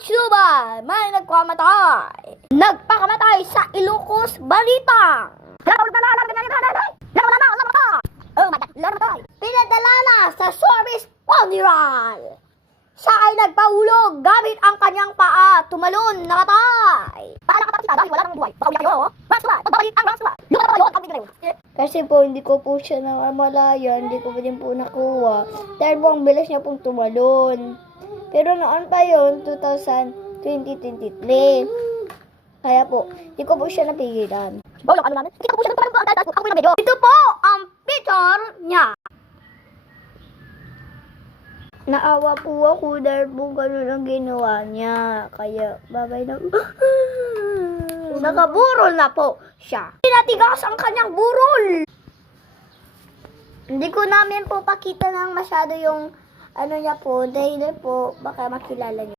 Suba, may nagkamatay. Nagpakamatay sa Ilocos, Balitang. Pinadala na sa service funeral. Siya ay nagpahulog gamit ang kanyang paa. Tumalon, namatay. Paano nakapagkita dahil wala nang buhay? Baka ulit kayo, Rasuba, pagbabalik ang Rasuba. Yung tayo, ang biglayo. Kasi po, hindi ko po siya nakamalayan. Hindi ko pa din po nakuha. Dahil po, ang bilis niya pong tumalon. Pero noon pa yun, 2023. Kaya po, hindi ko po siya napigilan. Boy, ano namin? Hindi ko po siya napigilan. Ako yung medyo. Ito po ang picture niya. Naawa po ako dahil po ganun ang ginawa niya. Kaya, babay na. Nakaburol na po siya. Pinatigas ang kanyang burol. Hindi ko namin po pakita ng masyado yung ano niya po. Dahil po, baka makilala niyo.